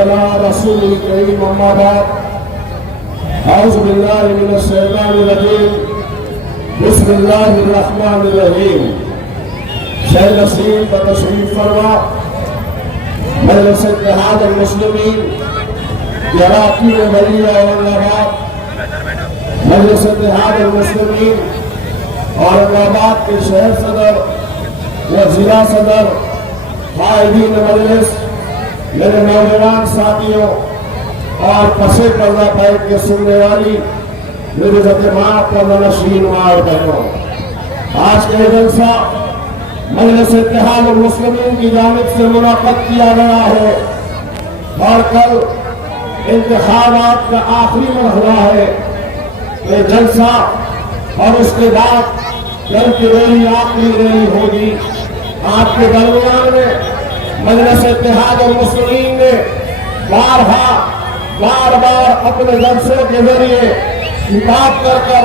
अला रसूलिल करीम अम्मा बाद औज़ु बिल्लाहि मिनश शैतानिर रजीम बिस्मिल्लाहिर रहमानिर रहीम। शहर नसीम व तशरीफ फरमा मजलिस इत्तेहाद अल मुस्लिमीन अराकीन बलिया औरंगाबाद, मजलिस इत्तेहाद अल मुस्लिमीन औरंगाबाद के शहर सदर व जिला सदर, कायदीन मजलिस, मेरे नौजवान साथियों और पसे पर्दा बैठ के सुनने वाली मेरे जमात का नशीन मार बहनों, आज का जलसा मजलिस इत्तेहाद मुस्लिमीन की जानिब से मुनाक़िद किया गया है और कल इंतखाबात का आखिरी मरहला है। ये जलसा और उसके बाद कल की रैली आखिरी रैली होगी। आपके दरमियान में मजलिस इत्तेहाद मुस्लिमीन ने बार बार अपने जलसों के जरिए खिताब कर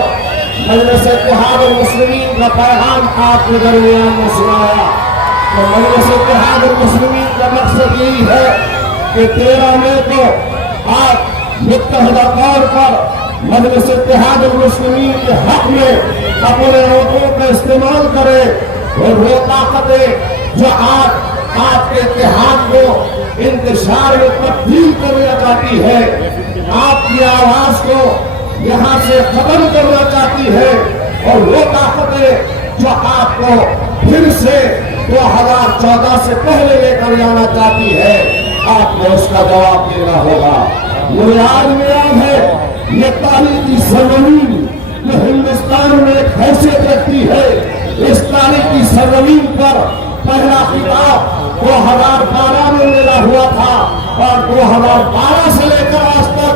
मजलिस इत्तेहाद मुस्लिमीन का पैगाम आपके दरमियान में सुनाया। तो मजलिस इत्तेहाद मुस्लिमीन का मकसद यही है कि 13 मई को आज मुत्तहिदा तौर पर मजलिस इत्तेहाद मुस्लिमीन के हक में अपने वोटों का इस्तेमाल करे और वो ताकतें जो आज आपके इत्तेहाद को इंतशार में तब्दील करना चाहती है, आपकी आवाज को यहाँ से खत्म करना चाहती है, और वो ताकतें जो आपको फिर से 2014 से पहले लेकर जाना चाहती है, आपको उसका जवाब देना होगा। मुझे आज में याद है ये तारीखी सरजमीन जो हिंदुस्तान में एक हैसियत रखती है, इस तारीखी सरजमीन पर पहला खिताब 2012 में मेरा हुआ था और 2012 से लेकर आज तक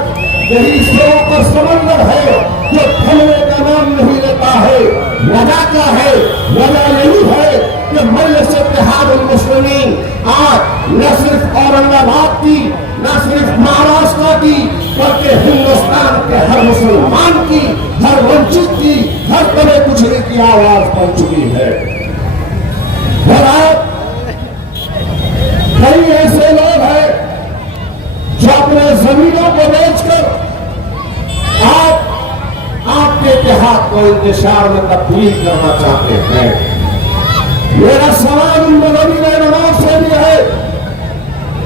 यही शोरों का समंदर है जो थमने का नाम नहीं लेता है। वजह क्या है? वजह यही है कि मजलिस इत्तेहाद मुस्लिमीन आज न सिर्फ औरंगाबाद की, न सिर्फ महाराष्ट्र की, बल्कि हिंदुस्तान के हर मुसलमान की, हर वंचित की, हर तरह कुचले की आवाज बन चुकी है। कई ऐसे लोग हैं जो अपने जमीनों को बेचकर आपके इत्तेहाद को इंतशार में तब्दील करना चाहते हैं। मेरा सवाल उन मदनी रहनुमाओं से भी है,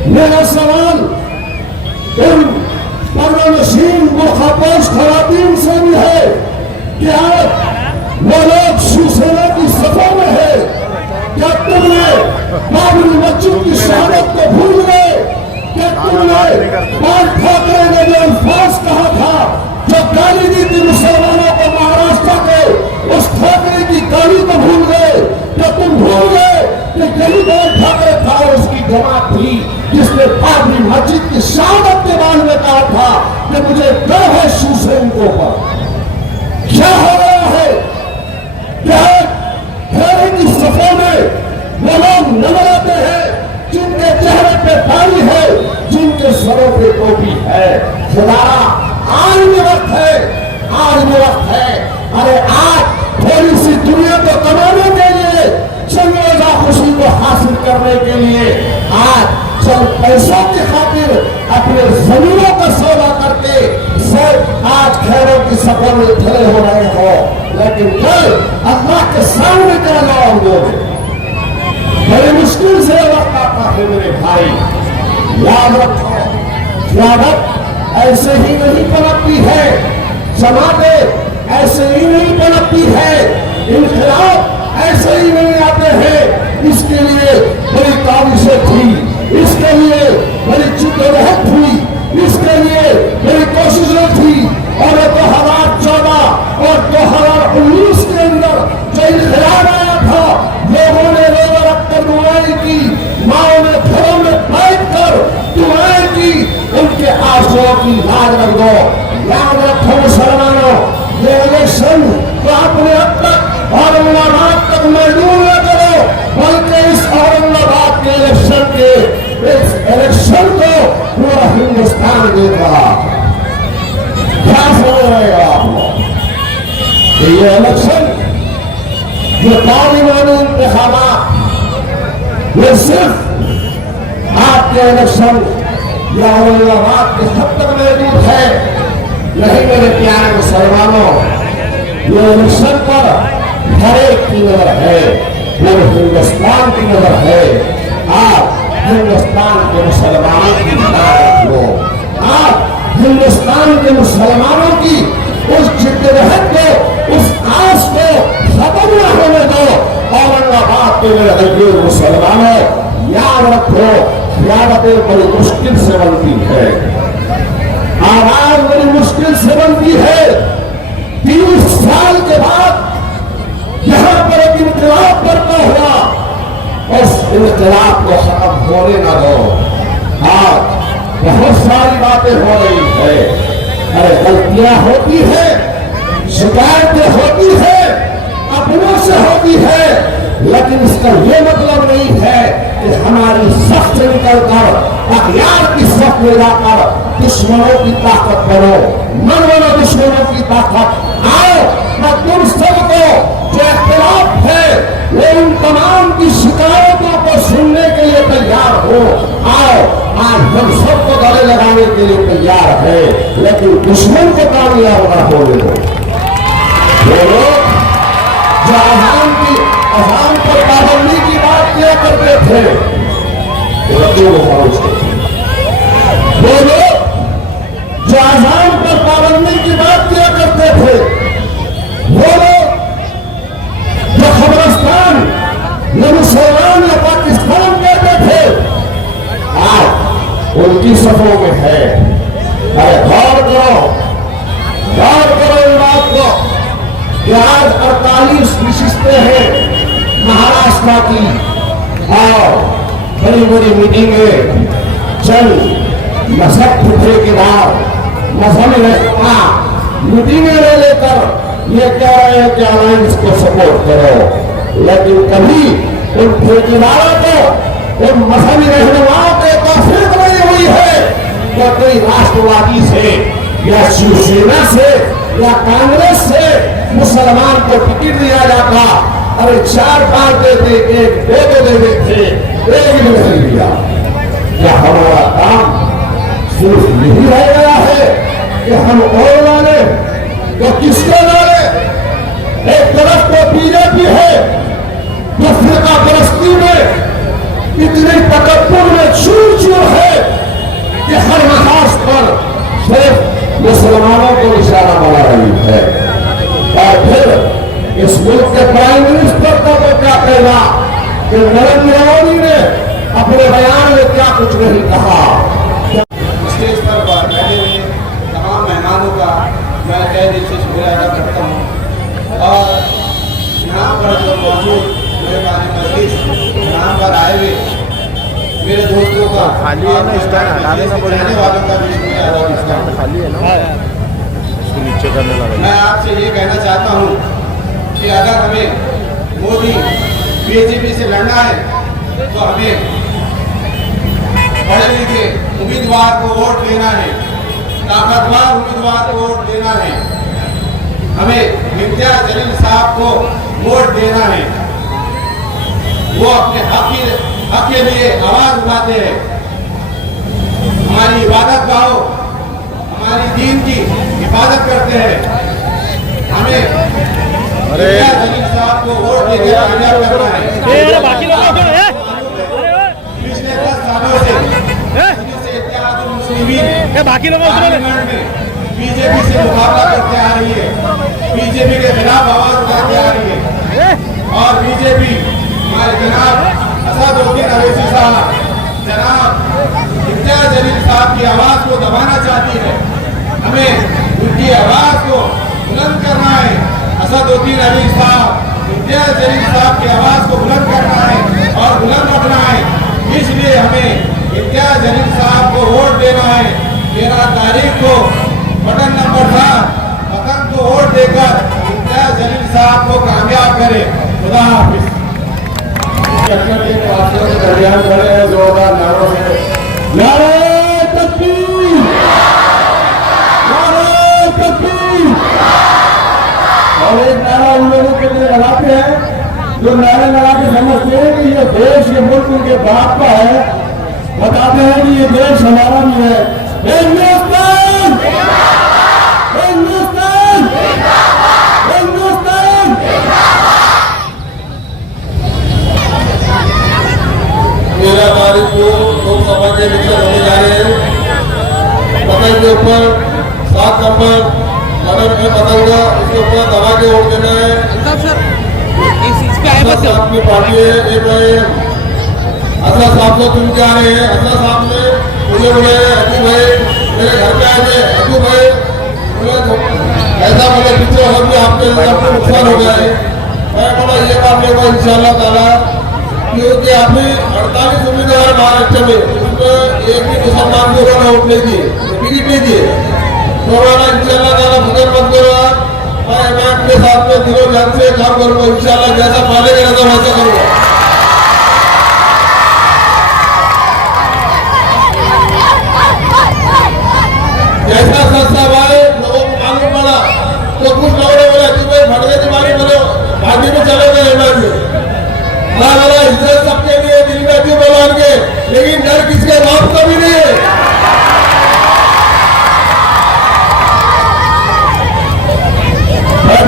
मेरा सवाल उन पर्दानशीन बुर्खापोश खवातीन से भी है कि आप वो लोग शिवसेना की सफों में है, क्या तुमने बाबरी मस्जिद की शहादत को भूल गए? क्या तुमने बाल ठाकरे ने जो अल्फाज कहा था, जो गाली दी थी मुसलमानों को महाराष्ट्र के, उस ठाकरे की गाली को भूल गए? क्या तुम भूल गए कि यही बाल ठाकरे था और उसकी जमात थी जिसने बाबरी मस्जिद की शहादत के बाद में कहा था कि मुझे डर है शिवसैनिकों पर? क्या हो रहा है? क्या घेरे की सफों में वो लोग नजर आते हैं जिनके चेहरे पे दाढ़ी है, जिनके सरों पे टोपी है? खुदारा आज में वक्त है, आज में वक्त है। अरे आज थोड़ी सी दुनिया को कमाने के लिए, चंगेजा खुशी को हासिल करने के लिए, आज चल पैसों की खातिर अपने जमीनों का सौदा करके सब आज खैरों की सफर में खड़े हो रहे हो, लेकिन कल अल्लाह के सामने क्या जवाब दोगे? बड़ी मुश्किल से वक्त आता है मेरे भाई। याद रखो, क़यादत ऐसे ही नहीं पनपती है, जमातें ऐसे ही नहीं पनपती है, इनकलाब ऐसे ही नहीं आते हैं। इसके लिए बड़ी काविशें थी, इसके लिए बड़ी जुद्दोजहद हुई, इसके लिए बड़ी कोशिशें थी, और 2014 और 2019 के अंदर जो इनकलाब आया था, लोगों ने रोजा रखकर दुआएं की, माओ ने घरों में बैठकर दुआएं की, उनके आंसुओं की लाज रख दो। याद रखो मुसलमानों, ये इलेक्शन तो आपने अब तक औरंगाबाद तक महदूद न करो, बल्कि इस औरंगाबाद के इलेक्शन को पूरा हिंदुस्तान देख रहा। क्या समझ रहे हो आप लोग? ये इलेक्शन, ये पार्लिमानी इंतखाबात, ये सिर्फ आपके इलेक्शन या औरंगाबाद के हद तक मौजूद है। नहीं मेरे प्यारे मुसलमानों, ये इलेक्शन पर हर एक की नजर है, पूरे हिंदुस्तान की नजर है। आप हिंदुस्तान के मुसलमानों की ताकत लो, आप हिंदुस्तान के मुसलमानों की उस जिद्दोजहद को, उस आस को खत्म न होने दो। औरंगाबाद के मेरे हजूर मुसलमानों, याद रखो, क़यामतें बड़ी मुश्किल से बनती है, आवाज बड़ी मुश्किल से बनती है। 30 साल के बाद यहां पर एक इनकलाब करता हुआ, उस इनकलाब को खत्म होने न दो। आज बहुत सारी बातें हो रही है, अरे गलतियां होती है, शिकायतें होती है, अपनों से होती है, लेकिन इसका ये मतलब नहीं है कि हमारी सख्त से निकलकर अखियार की सख्त में जाकर दुश्मनों की ताकत बनो, मन बनो दुश्मनों की ताकत। आओ, मैं तुम सबको जो इख्तिलाफ है वो उन तमाम की शिकायतों को सुनने के लिए तैयार हो। आओ, आज हम सबको गले लगाने के लिए तैयार है, लेकिन दुश्मन को कामयाब न होने दो। वो लोग जो अज़ान पर पाबंदी की बात किया करते थे, वो लोग जो अज़ान पर पाबंदी की बात किया करते थे, वो लोग जो खबरस्तान न मुसलमान या पाकिस्तान कहते थे, आज उनकी सफों में है। अरे गौर करो इन बात को कि आज 48 विशिष्टें हैं महाराष्ट्र की, और बड़ी बड़ी मीटिंगें, चंद मजहब ठेकेदार मजहबी रहनुमा मीटिंगें ले लेकर ये कह रहे हैं कि अलायंस को सपोर्ट करो, लेकिन कभी उन ठेकेदारों को, उन मजहबी रहनुमाओं को काफिर बनाई हुई है कि कोई राष्ट्रवादी से या शिवसेना से या कांग्रेस से मुसलमान को टिकट दिया जाता, अरे 4-5 देते, 1-2 दे देते, एक भी नहीं दिया। क्या हमारा काम सिर्फ यही रह गया है कि हम और डाले तो किसको डाले? एक तरफ तो बीजेपी है जो फिरका परस्ती में इतनी तकब्बुर में चूर है कि हर मकास पर सिर्फ मुसलमानों को निशाना बना रही है। और फिर इस मुल्क के प्राइम मिनिस्टर का तो क्या कहना कि नरेंद्र मोदी ने अपने बयान में क्या कुछ नहीं कहा। स्टेज पर बैठे हुए तमाम मेहमानों का मैं तहे दिल से शुक्रिया अदा करता हूँ, और यहाँ पर जो मौजूद मेरे बारे मजलिस, यहाँ पर आए हुए मेरे दोस्तों का, खाली है ना, रहने वालों का भी शुक्रिया अदा करता हूँ। खाली है ना, इसको नीचे करने लगा। मैं आपसे ये कहना चाहता हूँ कि अगर हमें मोदी बीजेपी से लड़ना है तो हमें पढ़े लिखे उम्मीदवार को वोट देना है, ताकतवर उम्मीदवार को वोट देना है, हमें इम्तियाज जलील साहब को वोट देना है। वो अपने हक के लिए आवाज उठाते हैं, हमारी इबादत गाहो, हमारी दीन की हिफाजत करते हैं। हमें इम्तियाज जलील साहब को वोट देकर कामयाब करना है। पिछले 10 सालों से बाकी लोग बीजेपी से मुकाबला करते आ रही है, बीजेपी के खिलाफ आवाज उठाते आ रही है, और बीजेपी हमारे जनाब असदुद्दीन अवैसी साहब, जनाब इम्तियाज जलील साहब की आवाज को दबाना चाहती है। हमें उनकी आवाज को बुलंद करना है। असदुद्दीन अवैसी साहब, इम्तियाज जलील साहब की आवाज को बुलंद करना है और बुलंद रखना है। इसलिए हमें इम्तियाज जलील साहब को वोट देना है। 13 तारीख को बटन नंबर 7 बटन को वोट देकर इम्तियाज जलील साहब को कामयाब करें। खुदा हाफिज। दरमियान खड़े हैं जोरदार नारों से, नारे तकबीर, नारे तकबीर। और एक नारा उन लोगों के लिए लगाते हैं जो नारे लगा के समझते हैं कि ये देश, ये मुल्क उनके बाप का है, बताते हैं कि ये देश हमारा भी है। हिंदुस्तान, हिंदुस्तान, हिंदुस्तान। 13 तारीख को लोकसभा के इलेक्शन होने जा रहे हैं। पतंग के ऊपर 7 नंबर कदम में पतंग का, उसके ऊपर दबा के वोट देना है। आपकी पार्टी है एक असला साहब से चुन के आ रहे हैं। असला साहब ने मुझे बोले अजू भाई मेरे घर पे आए थे, अजू भाई ऐसा बोले पीछे और भी आपके नुकसान हो गया है। मैं बोला ये बात देखो इंशाल्लाह ताला, क्योंकि अभी 48 उम्मीदवार है महाराष्ट्र में, उसमें एक भी मुसलमान को उन्होंने वोट नहीं दिए, टिकट नहीं दिए। तो वाला इंशाल्लाह ताला फिक्र मत करो, मैं आपके साथ में दिनों जान से काम करूंगा इंशाल्लाह। जैसा पहले करा था वैसा करूंगा। जैसा सस्ता भाई लोगों को मालूम पड़ा तो कुछ लोगों ने बोला कि भाई भटके तुम्हारी बोलो पार्टी में चले गए इमरान से। मैं बोला इज्जत सबके लिए दिल में क्यों भगवान के, लेकिन डर किसके बाप का भी नहीं है।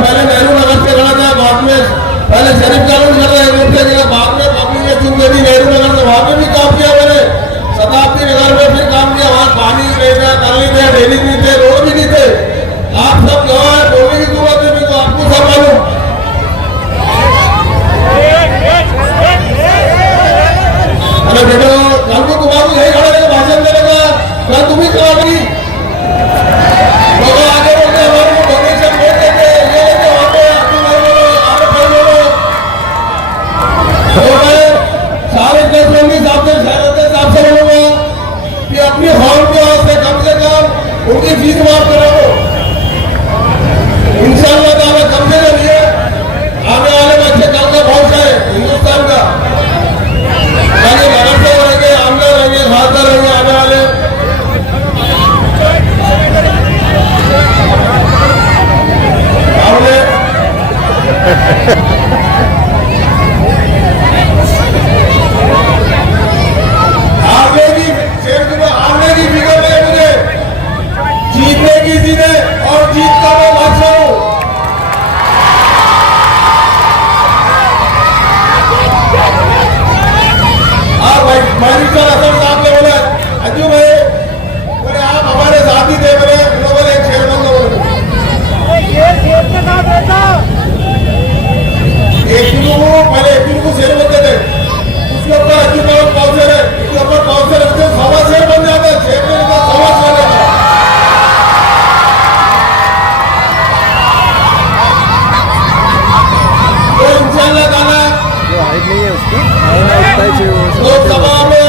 पहले नेहरू नगर से खड़ा था, बाद में पहले शरीफ कॉलोनी कर रहे थे, बाद में पब्लिक ने चुन दी नेहरू नगर से, वहां पे भी काम किया मैंने। शताब्दी नगर में फिर काम किया, वहां पानी नहीं था, नल नहीं थे, डेली नहीं थे, रोड भी नहीं थे। आप सब गवाह है, बोलने की जरूरत है मेरे को, आपको सब मालूम। अरे बेटो कल को तुम्हारा यही खड़ा रहेगा भाषण देने का, कल तुम ही कराओगी। लोग आगे बोलते हमारे को डोनेशन वोट देते, ये लेते वहां पे आगे भाई बोलो, आगे भाई बोलो। तो मैं सारे देशों साहब से साहब से बोलूंगा कि अपनी हॉल को से कम उनकी फीस माफ कराओ इंशाल्लाह ताला। कम से कम ये आने वाले बच्चे कल का भविष्य है हिंदुस्तान का। यानी मराठे रहेंगे, आमदार रहेंगे, खासदार रहेंगे आने वाले। हारने की फिक्र नहीं मुझे, जीतने की जीते और जीत का मैं बादशाह हूं। मैनेजर असद साहब ने बोला अजू भाई बोले आप हमारे साथी थे, बोले ग्लोबल एक शेयरबंद बोले पहले एक को शेयर बनते थे, उसके ऊपर अजू भाई काउंसिलर है, उसके ऊपर काउंसिलर उसके 1.25 शेयर बन जाता है, शेयर में 1.25 शेयर है। तो इंशाल्लाह ताला लोकसभा में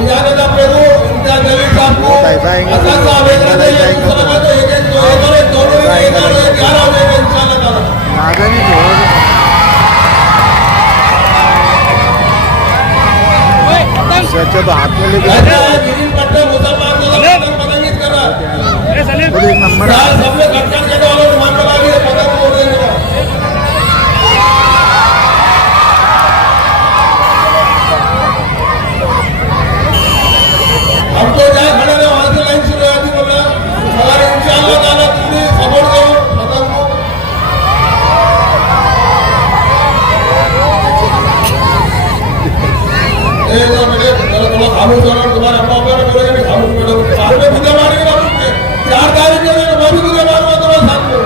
इजाजत अपने को इम्तियाज जलील साहब को असद साहब एक रहते हैं, दूसरा में तो एक दोनों में 11 हो जाएगा इंशाल्लाह ताला। अच्छा तो हाथ में लेके मुसलमान पतंगित कर रहा है, एक नंबर सबने घटकर के डालो मान बना दिए पतंग तोड़ देने का। हम तो जहाँ खड़े रहे वहां से लाइन शुरू आती बोला हमारे इंशाल्लाह ताला तुमने सपोर्ट करो पतंग को। थोड़ा खामोश करो, तुम्हारे अम्मा अब्बा ने बोलेगा नहीं खामोश बैठो, साथ में मुझे मारेंगे ना 4 तारीख के दिन मैं भी तुझे मारूंगा तुम्हारे साथ में।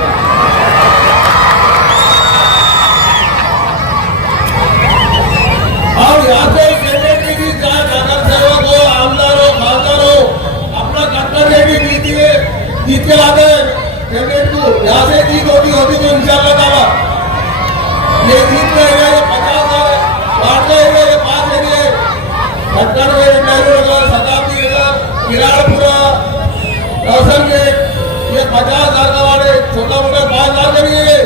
और यहाँ से कैंडिडेट की भी चाहे नगर सेवक हो, आमदार हो, खासदार हो, अपना कर्तव्य भी जीत के लाते हैं कैंडिडेट को। यहाँ से जीत होती तो इंशाल्लाह ताला ये जीत में है, ये 50 बांटते हुए ये 5 एरिए खटखट में नेहरू नगर, शताब्दी नगर, किराड़पुरा, रोशन गेट, ये 50,000 का वाले छोटा मोटा 5,000 के लिए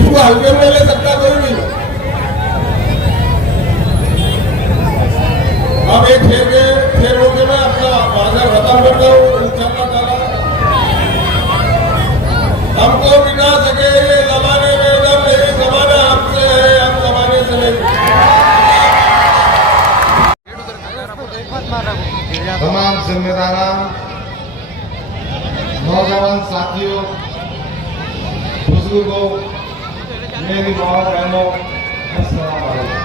इसको हल्के में ले सकता कोई भी। अब एक खेल होके मैं अपना भाषण खत्म करता हूँ इंशाल्लाह ताला। हमको बिना सके ये जमाने में दम नहीं, जमाना हमसे है, हम जमाने से नहीं। मेरी माँ बहनों, अस्सलाम वालेकुम।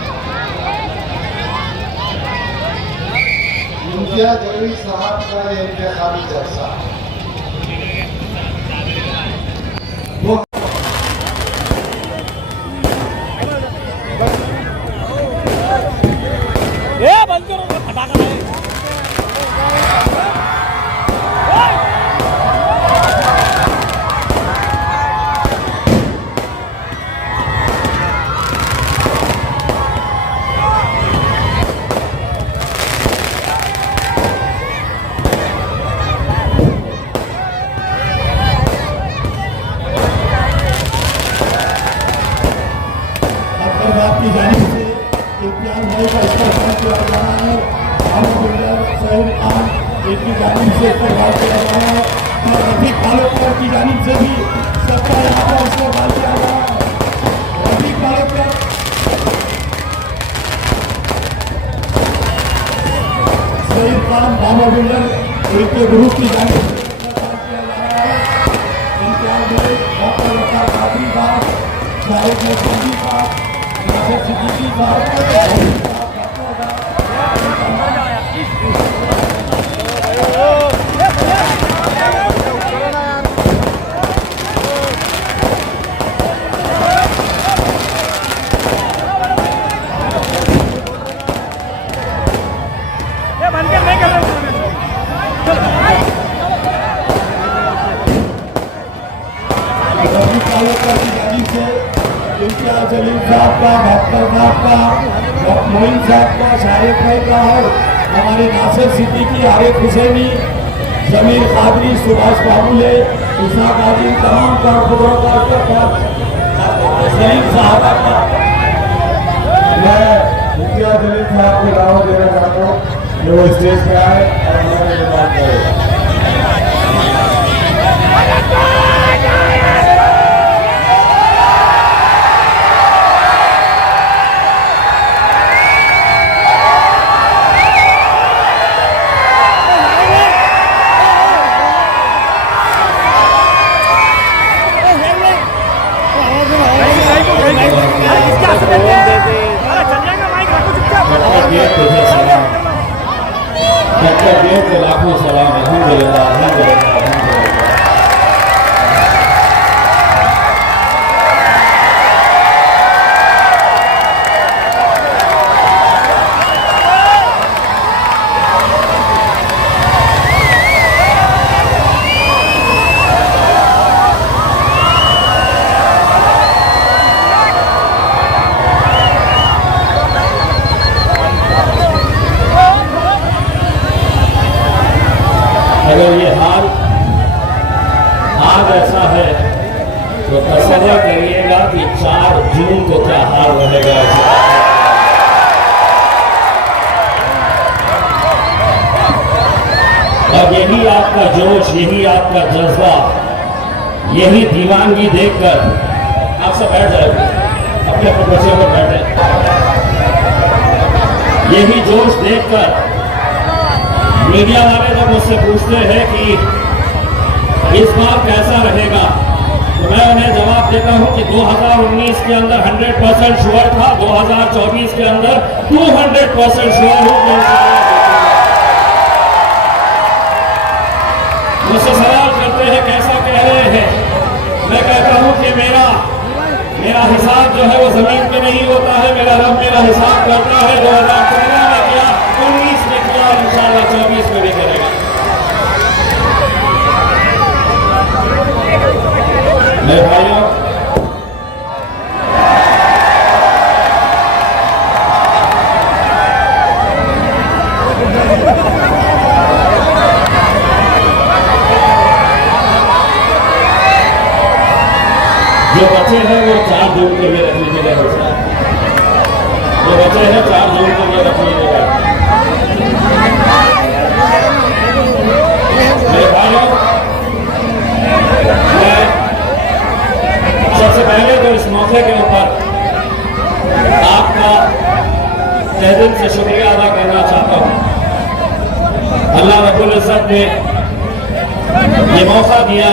इम्तियाज जलील साहब का ये इंतखाबी जलसा बंद करो फटाखा की जानिब से इम्तियाज भाई का इस्तेमाल किया जा रहा है। हाउस बिल्डर सहीद खान इनकी जानिब से इस्तेमाल किया जा रहा है और रफीक फालुकर की जानिब से भी सबका यहाँ पर इस्तेमाल किया जा रहा है। रफीक फालुकर सहीद खान हाउस बिल्डर इनके ग्रुप की जानिब से इस्तेमाल किया जा रहा है। इम्तियाज भाई डॉक्टर वकार कादरी साहब, शाहिद नसरुद्दीन साहब, नासिर सिद्दीकी साहब, इम्तियाज जलील साहब का, डॉक्टर साहब का, मोइन साहब का, शारिक भाई का और हमारे नासिर सिद्दीकी, आरिफ हुसैनी, जमीर कादरी, सुभाष बाबुले, इसाक आदिम, तमाम कारकुनों का सलीम साहबा का मैं इम्तियाज जलील साहब को दावत देना चाहता हूँ कि वो स्टेज पर आए और हमारे बात करें। लाखों सलाम, अल्हम्दुलिल्लाह, अल्हम्दुलिल्लाह, अल्हम्दुलिल्लाह। अगर ये हाल आज ऐसा है तो तसव्वुर करिएगा कि 4 जून को क्या हाल रहेगा। और यही आपका जोश, यही आपका जज्बा, यही दीवानगी देखकर आप सब बैठ जाए, अपने अपने कुर्सियों पर बैठे, यही जोश देखकर मीडिया वाले जब मुझसे पूछते हैं कि इस बार कैसा रहेगा, तो मैं उन्हें जवाब देता हूं कि 2019 के अंदर 100% श्योर था, 2024 के अंदर 200% श्योर हो गया। मुझसे सवाल करते हैं कैसा कह रहे हैं, मैं कहता हूं कि मेरा हिसाब जो है वो जमीन पे नहीं होता है, मेरा रब मेरा हिसाब करता है। 2013 में किया, 19 में किया और इंशाअल्लाह 24 में भी करेगा। मेरे भाइयों, जो बच्चे हैं वो 4 जून के लिए रख लीजिएगा। जो बच्चे हैं 4 जून के लिए रख लीजिएगा। मेरे भाइयों, मैं सबसे पहले तो इस मौके के ऊपर आपका तहे दिल से शुक्रिया अदा करना चाहता हूं। अल्लाह रब्बुल इज्जत ने ये मौका दिया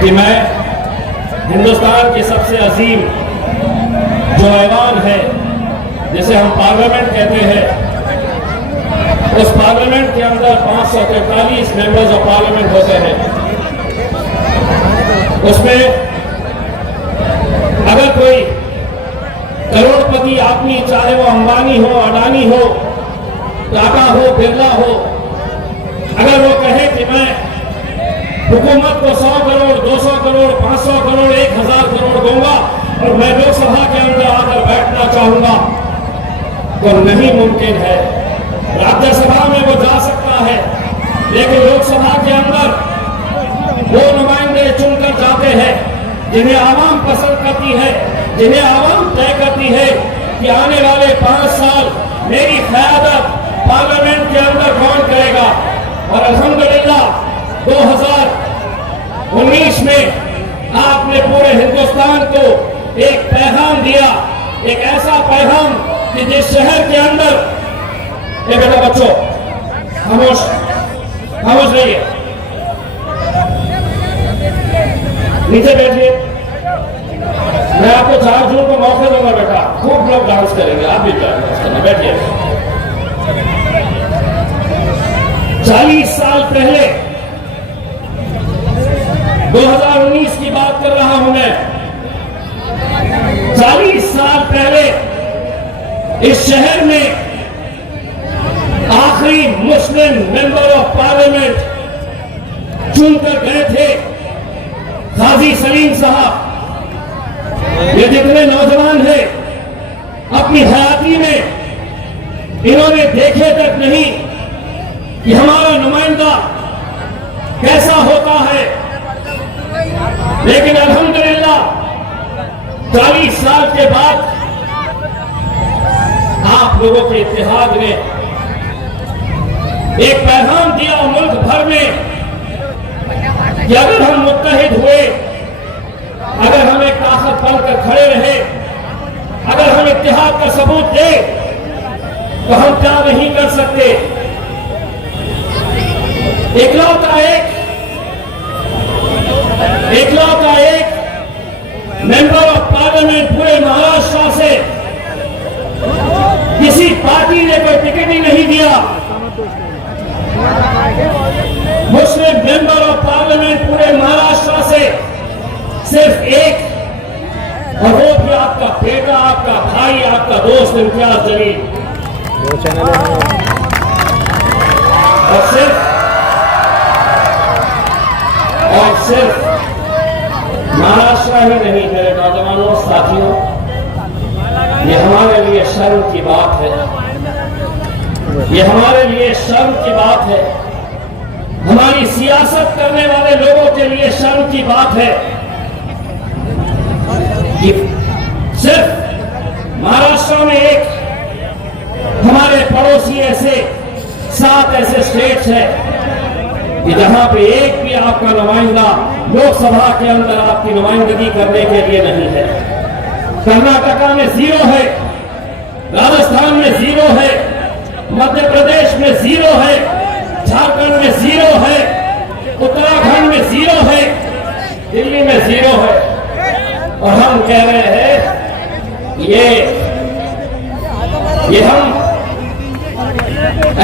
कि मैं हिंदुस्तान की सबसे अजीम जो ऐवान है, जिसे हम पार्लियामेंट कहते हैं, उस पार्लियामेंट के अंदर 543 मेंबर्स ऑफ पार्लियामेंट होते हैं। उसमें अगर कोई करोड़पति आदमी, चाहे वो अंबानी हो, अडानी हो, टाटा हो, बिरला हो, अगर वो कहे कि मैं हुकूमत को 100 करोड़, 200 करोड़, 500 करोड़, 1000 करोड़ दूंगा और मैं लोकसभा के अंदर आकर बैठना चाहूंगा, तो नहीं मुमकिन है। राज्यसभा में वो जा सकता है, लेकिन लोकसभा के अंदर वो नुमाइंदे चुनकर जाते हैं जिन्हें आवाम पसंद करती है, जिन्हें आवाम तय करती है कि आने वाले 5 साल मेरी क़यादत पार्लियामेंट के अंदर कौन करेगा। और अल्हम्दुलिल्लाह 2019 में आपने पूरे हिंदुस्तान को एक पैगाम दिया, एक ऐसा पैगाम कि जिस शहर के अंदर, ये बेटा बच्चों खामोश रहिए, नीचे बैठिए। मैं आपको 4 जून को मौका दूंगा बेटा, खूब लोग डांस करेंगे, आप भी डांस करना, बैठिए। 40 साल पहले 2019 की बात कर रहा हूं मैं, 40 साल पहले इस शहर में आखिरी मुस्लिम मेंबर ऑफ पार्लियामेंट चुनकर गए थे गाजी सलीम साहब। ये जितने नौजवान हैं, अपनी हयाती में इन्होंने देखे तक नहीं कि हमारा नुमाइंदा कैसा होता है, लेकिन अल्हम्दुलिल्लाह 40 साल के बाद आप लोगों के इत्तेहाद ने एक पैगाम दिया मुल्क भर में कि अगर हम मुत्तहिद हुए, अगर हम एक ताकत बनकर खड़े रहे, अगर हम इत्तेहाद का सबूत दें, तो हम क्या नहीं कर सकते। इकलौता एक मेंबर ऑफ पार्लियामेंट पूरे महाराष्ट्र से किसी पार्टी ने कोई टिकट ही नहीं दिया। मुस्लिम मेंबर ऑफ पार्लियामेंट पूरे महाराष्ट्र से सिर्फ एक, और वो भी आपका बेटा, आपका भाई, आपका दोस्त इम्तियाज जलील। और सिर्फ महाराष्ट्र ही नहीं, मेरे नौजवानों साथियों, ये हमारे लिए शर्म की बात है, ये हमारे लिए शर्म की बात है, हमारी सियासत करने वाले लोगों के लिए शर्म की बात है कि सिर्फ महाराष्ट्र में एक, हमारे पड़ोसी ऐसे 7 ऐसे स्टेट्स हैं कि जहां पे एक भी आपका नुमाइंदा लोकसभा के अंदर आपकी नुमाइंदगी करने के लिए नहीं है। कर्नाटका में 0 है, राजस्थान में 0 है, मध्य प्रदेश में 0 है, झारखंड में 0 है, उत्तराखंड में 0 है, दिल्ली में 0 है। और हम कह रहे हैं ये हम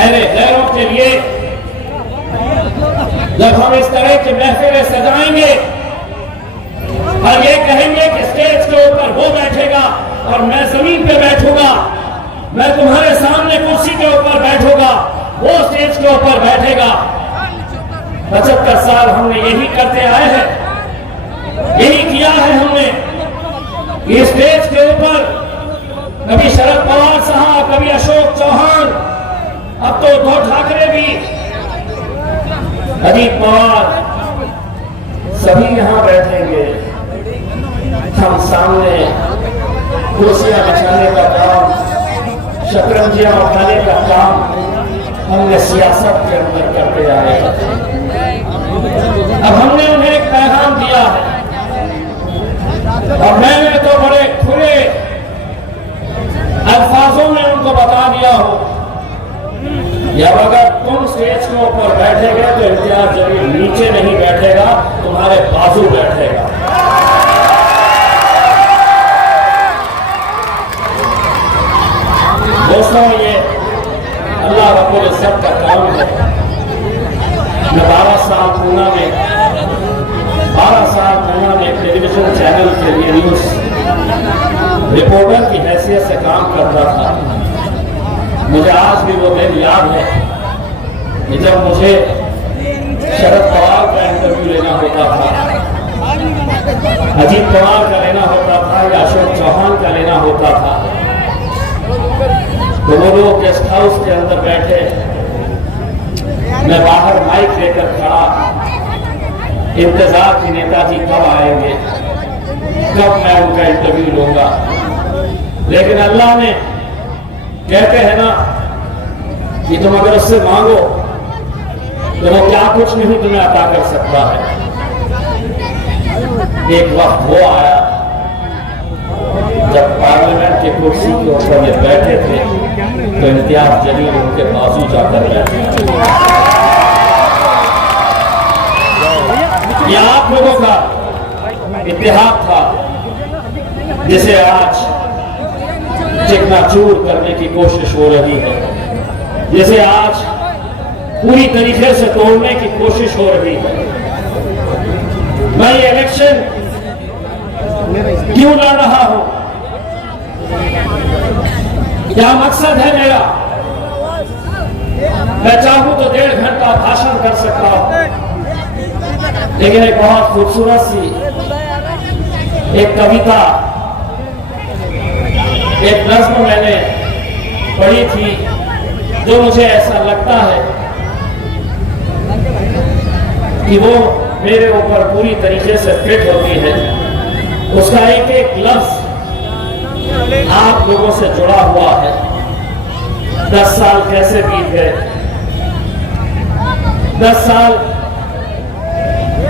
अरे गैरों के लिए जब हम इस तरह की महफिलें सजाएंगे और ये कहेंगे कि स्टेज के ऊपर वो बैठेगा और मैं जमीन पे बैठूंगा, मैं तुम्हारे सामने कुर्सी के ऊपर बैठूंगा, वो स्टेज के ऊपर बैठेगा। 75 साल हमने यही करते आए हैं, यही किया है हमने। इस स्टेज के ऊपर कभी शरद पवार साहब, कभी अशोक चौहान, अब तो उद्धव ठाकरे भी, अजीत पवार, सभी यहां बैठेंगे। हम सामने कुर्सियां बिछाने का काम, शतरंजियां उठाने का काम हमने सियासत के अंदर करते आए हैं। अब हमने उन्हें एक पैगाम दिया है और मैंने तो बड़े खुले अल्फाजों में उनको बता दिया हो कि अब अगर तुम स्टेज के ऊपर बैठेगे तो इम्तियाज जलील नीचे नहीं बैठेगा, तुम्हारे बाजू बैठेगा। रब्बुल इज्जत का काम है। मैं 12 साल पूना में टेलीविजन चैनल के लिए न्यूज रिपोर्टर की हैसियत से काम करता था। मुझे आज भी वो दिन याद है कि जब मुझे शरद पवार का इंटरव्यू लेना होता था, अजीत पवार का लेना होता था या अशोक चौहान का लेना होता था, तो वो लोग गेस्ट हाउस के अंदर बैठे, मैं बाहर माइक लेकर खड़ा, इंतजार की नेताजी कब आएंगे, कब मैं उनका इंटरव्यू लूंगा। लेकिन अल्लाह ने, कहते हैं ना कि तुम अगर उससे मांगो तो वो क्या कुछ नहीं तुम्हें अता कर सकता है। एक वक्त वो आया जब पार्लियामेंट की कुर्सी के ऊपर ये बैठे थे तो इम्तियाज जलील उनके बाजू जाकर बैठे। ये आप लोगों का इत्तेहाद था जिसे आज चिकनाचूर करने की कोशिश हो रही है, जिसे आज पूरी तरीके से तोड़ने की कोशिश हो रही है। मैं ये इलेक्शन क्यों लड़ रहा हूं, क्या मकसद है मेरा? मैं चाहूं तो 1.5 घंटा भाषण कर सकता हूं, लेकिन एक बहुत खूबसूरत सी एक कविता, एक नज्म मैंने पढ़ी थी जो मुझे ऐसा लगता है कि वो मेरे ऊपर पूरी तरीके से फिट होती है। उसका एक एक लफ्ज आप लोगों से जुड़ा हुआ है। 10 साल कैसे बीत गए, 10 साल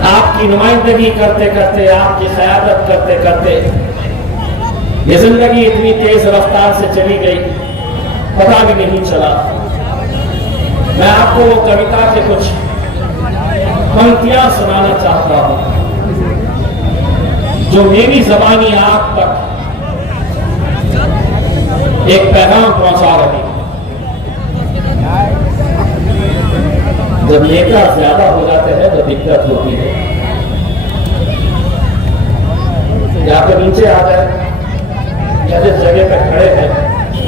आपकी नुमाइंदगी करते करते, आपकी क़यादत करते करते ये जिंदगी इतनी तेज रफ्तार से चली गई, पता भी नहीं चला। मैं आपको वो कविता के कुछ पंक्तियां सुनाना चाहता हूं जो मेरी जबानी आप तक एक पैगाम पहुंचा रही। जब नेता ज्यादा हो जाते हैं तो दिक्कत होती है। या तो नीचे आ जाए या जिस जगह पे खड़े हैं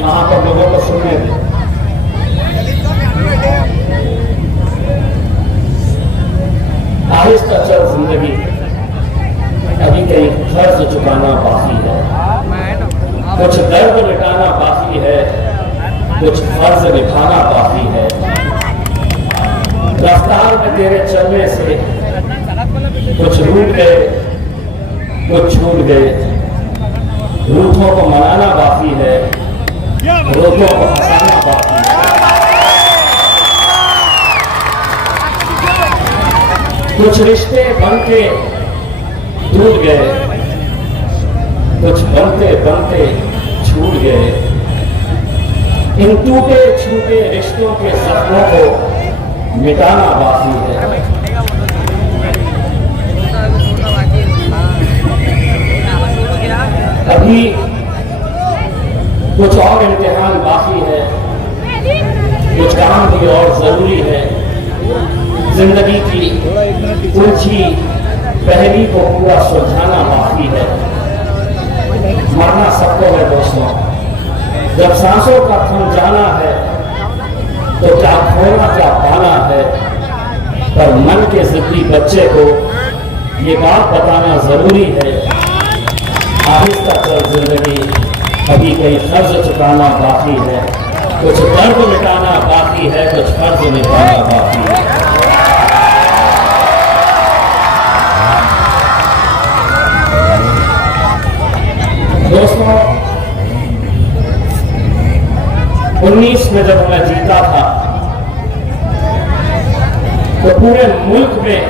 वहां पर लोगों को सुनने दें। आहिस्ता चल जिंदगी, अभी कई कर्ज चुकाना बाकी है, कुछ दर्द मिटाना बाकी है, कुछ फर्ज निभाना बाकी है। रफ्तार में तेरे चलने से कुछ रूठ गए, कुछ छूट गए। रूठों को मनाना बाकी है, रोतों को हंसाना बाकी है। कुछ रिश्ते बनके टूट गए, कुछ बनते बनते छूट गए। इन टूटे छूटे रिश्तों के सपनों को मिटाना बाकी है। अभी कुछ और इम्तिहान बाकी है, कुछ काम भी और जरूरी है। जिंदगी की उलझी पहली को पूरा सुलझाना बाकी है। मरना सबको है दोस्तों, जब सांसों का थम जाना है तो क्या खोना क्या पाना है। पर मन के जिद्दी बच्चे को ये बात बताना जरूरी है। आहिस्ता चल जिंदगी, अभी कई कर्ज चुकाना बाकी है, कुछ दर्द मिटाना बाकी है, कुछ फर्ज निभाना बाकी है। दोस्तों, 19 में जब मैं जीता था तो पूरे मुल्क में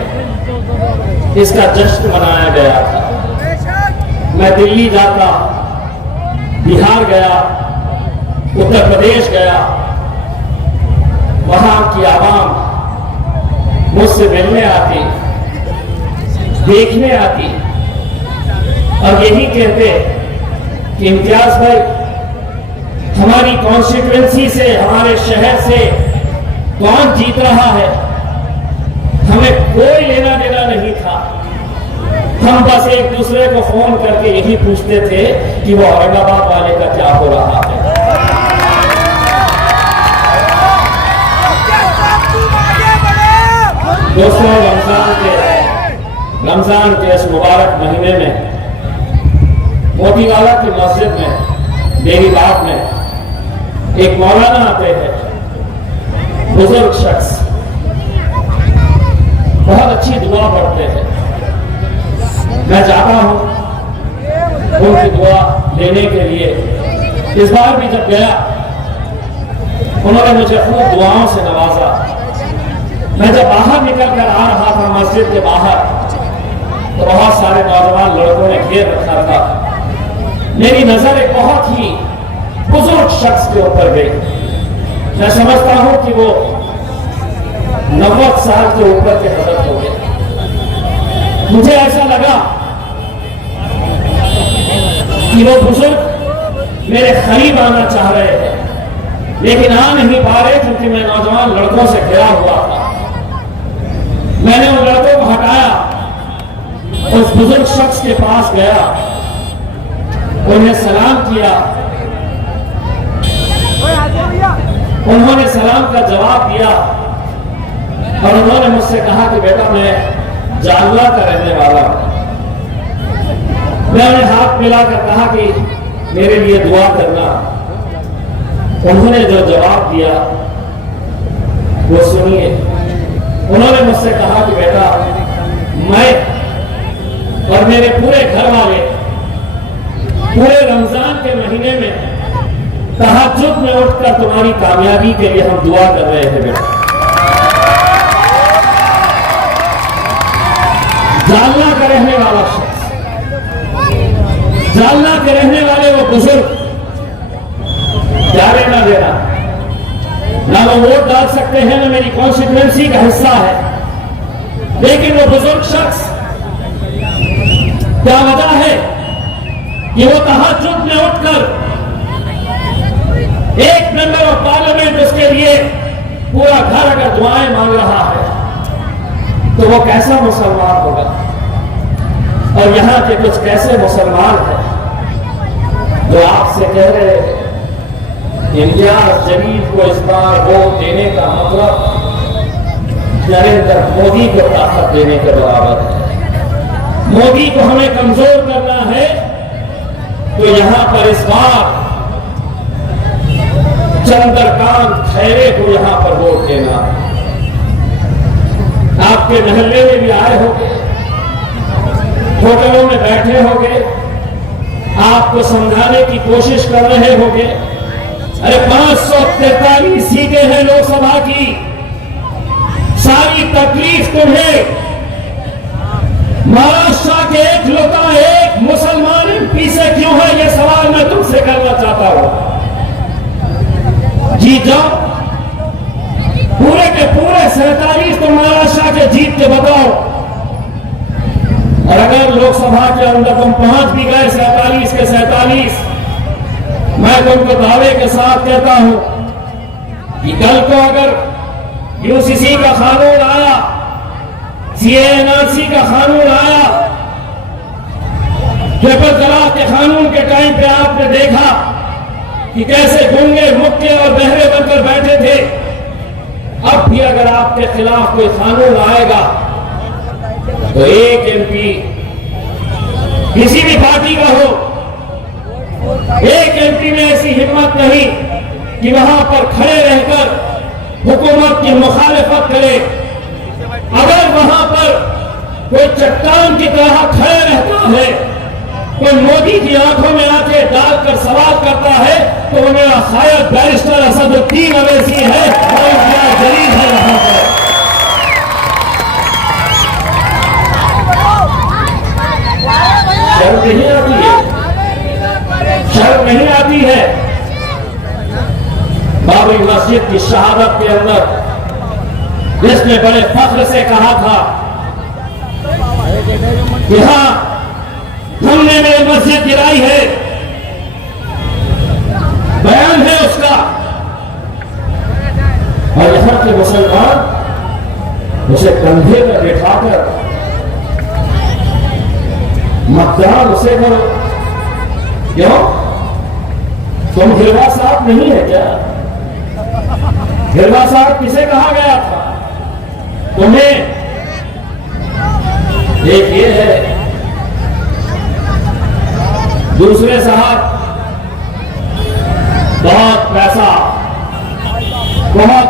इसका जश्न मनाया गया था। मैं दिल्ली जाता, बिहार गया, उत्तर प्रदेश गया, वहां की आवाम मुझसे मिलने आती, देखने आती और यही कहते कि इम्तियाज भाई, हमारी कॉन्स्टिट्यूएंसी से, हमारे शहर से कौन जीत रहा है हमें कोई लेना देना नहीं था। हम बस एक दूसरे को फोन करके यही पूछते थे कि वो औरंगाबाद वाले का क्या हो रहा है। दोस्तों, रमजान के इस मुबारक महीने में मोतीवाला की मस्जिद में मेरी बात में एक मौलाना आते हैं, बुजुर्ग शख्स, बहुत अच्छी दुआ पढ़ते हैं। मैं चाहता हूं उनकी दुआ लेने के लिए। इस बार भी जब गया उन्होंने मुझे खूब दुआओं से नवाजा। मैं जब बाहर निकल कर आ रहा था मस्जिद के बाहर, तो बहुत सारे नौजवान लड़कों ने घेर रखा था। मेरी नजर एक बहुत ही बुजुर्ग शख्स के ऊपर गई। मैं समझता हूं कि वो 90 साल के ऊपर के हजरत हो गए। मुझे ऐसा लगा कि वो बुजुर्ग मेरे करीब आना चाह रहे हैं, लेकिन आ नहीं पा रहे क्योंकि मैं नौजवान लड़कों से घिरा हुआ था। मैंने उन लड़कों को हटाया, उस बुजुर्ग शख्स के पास गया, उन्हें सलाम किया। उन्होंने सलाम का जवाब दिया और उन्होंने मुझसे कहा कि बेटा मैं जालना का रहने वाला हूं। मैं उन्हें हाथ मिलाकर कहा कि मेरे लिए दुआ करना। उन्होंने जो जवाब दिया वो सुनिए। उन्होंने मुझसे कहा कि बेटा मैं और मेरे पूरे घर वाले पूरे रमजान के महीने में तहज्जुद में उठकर तुम्हारी कामयाबी के लिए हम दुआ कर रहे हैं बेटा। जालना का रहने वाला शख्स, जालना के रहने वाले वो बुजुर्ग, क्या लेना देना, ना वो वोट डाल सकते हैं ना मेरी कॉन्स्टिट्यूएंसी का हिस्सा है, लेकिन वो बुजुर्ग शख्स, क्या वजह है कि वो तहज्जुद में उठकर एक मेंबर ऑफ पार्लियामेंट उसके लिए पूरा घर अगर दुआएं मांग रहा है तो वो कैसा मुसलमान होगा। और यहां के कुछ कैसे मुसलमान हैं जो आपसे कह रहे हैं इम्तियाज जलील को इस बार वोट देने का मतलब नरेंद्र मोदी को ताकत देने के बराबर है। मोदी को हमें कमजोर करना है तो यहां पर इस बार चंद्रकांत खैरे को यहां पर वोट देना। आपके महल्ले में भी आए होंगे, होटलों में बैठे होंगे, आपको समझाने की कोशिश कर रहे होंगे। अरे 543 सीटें हैं लोकसभा की, सारी तकलीफ तुम्हें महाराष्ट्र के एक लुका एक मुसलमान एमपी से क्यों है, यह सवाल मैं तुमसे करना चाहता हूं। जीत जाओ, पूरे के पूरे 47 तो महाराष्ट्र के जीत के बताओ। और अगर लोकसभा के अंदर तुम पहुंच भी गए 47 के 47, मैं तुमको दावे के साथ कहता हूं कि कल को अगर यूसीसी का कानून आया, सीएनआरसी का कानून आया, ट्रिपल तलाक के कानून के टाइम पे आपने देखा कि कैसे गूंगे मुक्के और बहरे बनकर बैठे थे। अब भी अगर आपके खिलाफ कोई कानून आएगा तो एक एमपी किसी भी पार्टी का हो, एक एमपी में ऐसी हिम्मत नहीं कि वहां पर खड़े रहकर हुकूमत की मुखालिफत करे। अगर वहां पर कोई चट्टान की तरह खड़े रहता है, कोई मोदी की आंखों में आंखें डालकर सवाल करता है, तो वो मेरा शायद बैरिस्टर असदुद्दीन अवैसी है और इम्तियाज जलील है। वहां पर शर्म नहीं आती है, शर्म नहीं आती है। बाबरी मस्जिद की शहादत के अंदर जिसने बड़े फख्र से कहा था कि हां हमने मेरी मस्जिद गिराई है, बयान है उसका। और यहां के मुसलमान उसे कंधे पर बिठाकर मतदान उसे करो। क्यों? तुम गिरवा साहब नहीं है क्या? गिरवा साहब किसे कहा गया था? तुम्हें एक ये है, दूसरे साहब बहुत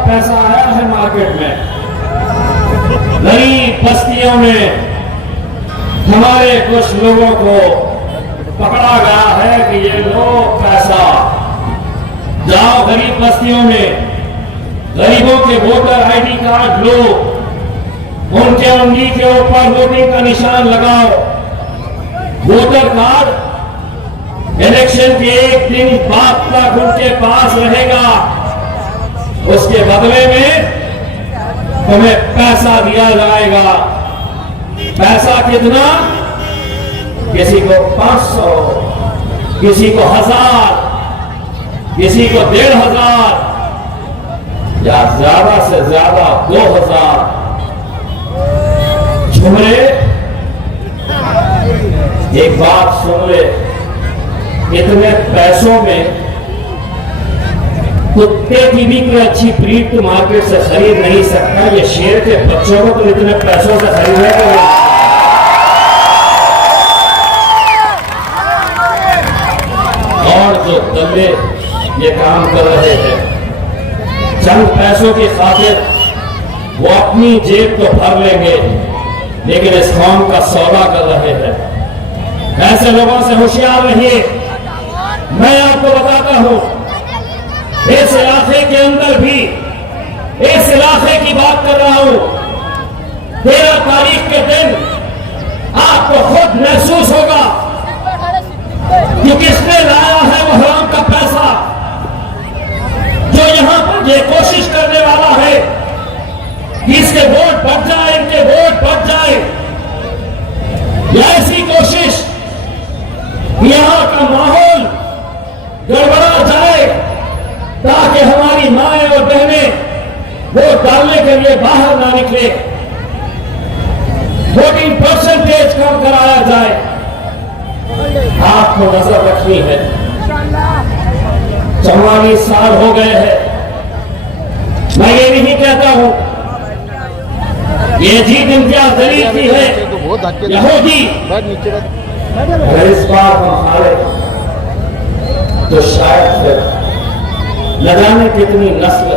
पैसा आया है मार्केट में। गरीब बस्तियों में हमारे कुछ लोगों को पकड़ा गया है कि ये लो पैसा, जाओ गरीब बस्तियों में गरीबों के वोटर आईडी कार्ड लो, उनके उंगली के ऊपर वोटिंग का निशान लगाओ। वोटर कार्ड इलेक्शन के एक दिन बाद तक उनके पास रहेगा। उसके बदले में तुम्हें पैसा दिया जाएगा। पैसा कितना? किसी को 500, किसी को 1000, किसी को 1500 या ज्यादा से ज्यादा 2000। झुमरे, एक बात सुन ले, इतने पैसों में कुत्ते की भी कोई अच्छी ब्रीड तो मार्केट से खरीद नहीं सकता। ये शेर के बच्चों को तो इतने पैसों से खरीदेगा। और जो दल्ले ये काम कर रहे हैं चंद पैसों की खातिर, वो अपनी जेब तो भर लेंगे लेकिन इस कौम का सौदा कर रहे हैं। ऐसे लोगों से होशियार रहिए। मैं आपको बताता हूं, इस इलाके के अंदर भी, इस इलाके की बात कर रहा हूं, 13 तारीख के दिन आपको खुद महसूस होगा कि किसने लाया है वो हराम का पैसा। जो यहां पर ये कोशिश करने वाला है कि इसके वोट बढ़ जाए, इनके वोट बढ़ जाए, या ऐसी कोशिश यहां का माहौल गड़बड़ा जाए ताकि हमारी माएं और बहनें वोट डालने के लिए बाहर ना निकले, वोटिंग परसेंटेज कम कराया जाए। आपको नजर रखनी है। 44 साल हो गए हैं। मैं ये नहीं कहता हूं ये जीत इम्तियाज दलील की है, यहूदी। अगर इस बार हम हारे तो शायद फिर न जाने कितनी नस्ल